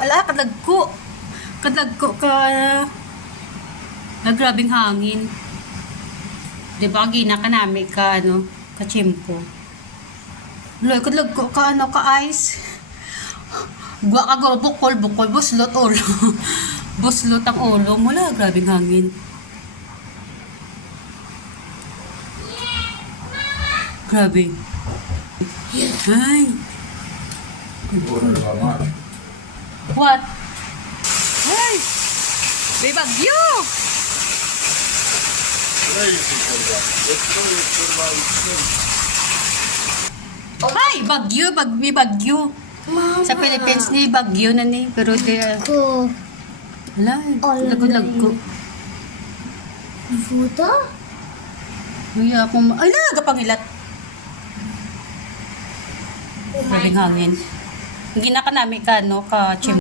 ala, kadagko ka, nagrabing hangin. Diba, gina ka namin ka, ano, ka-chimpo. Loy, kadagko ka, ano, ka-ice. Gwa ka go, bukol, buslot ulo. Buslot ang ulo mo, la, grabing hangin. Grabe. Ay. What? Ay! May bagyo! Ay! Bagyo! May bagyo! Mama. Sa Philippines ni bagyo na ni. Pero di... Ko. Wala. Lago-lago. Futa? Ay, akong... Ay, nagapangilat. Grabing hangin. Hindi na ka namin ka, no, ka-chim.